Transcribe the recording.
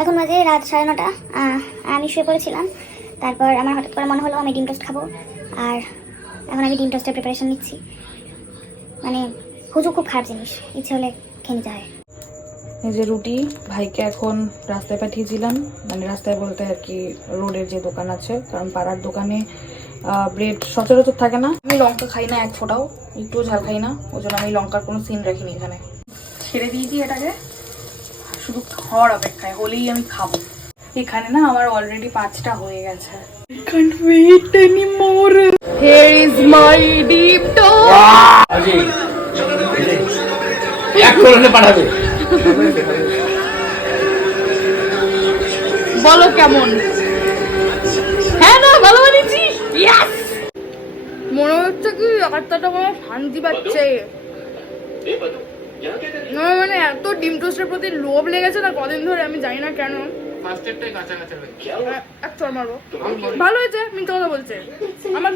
এখন বাজে রাত 9:30। আমি শুয়ে পড়েছিলাম, তারপর আমার হঠাৎ করে মনে হলো আমি ডিম টোস্ট খাবো, আর এখন আমি ডিম টোস্টের প্রিপারেশন নিচ্ছি। মানে হুজু খুব খারাপ জিনিস, ইচ্ছে হলে খেয়ে নিতে হয়। এই যে রুটি ভাইকে এখন রাস্তায় পাঠিয়েছিলাম, মানে রাস্তায় বলতে আর কি রোডের যে দোকান আছে, কারণ পাড়ার দোকানে ব্রেড সচরাচর থাকে না। আমি লঙ্কা খাই না এক ফোঁটাও, একটুও ঝাল খাই না, ওই জন্য আমি লঙ্কার কোনো সিন রাখিনি এখানে। ছেড়ে দিয়েছি এটাকে, শুধু খাওয়ার অপেক্ষায়, হলেই আমি খাবো। এখানে না আমার অলরেডি 5টা হয়ে গেছে। I can't wait anymore. Here is my deep talk. এক করে পাঠাবে। বলো কেমন? হ্যাঁ না ভালো বানিয়েছি। ইয়েস, মনে হচ্ছে কি আত্মাটা কোনো শান্তি পাচ্ছে। মানে এত ডিম টোস্টের প্রতি লোভ লেগেছে না কদিন ধরে, আমি জানি না কেন। ভালো হয়েছে, মিথ্যা কথা বলছে। আমার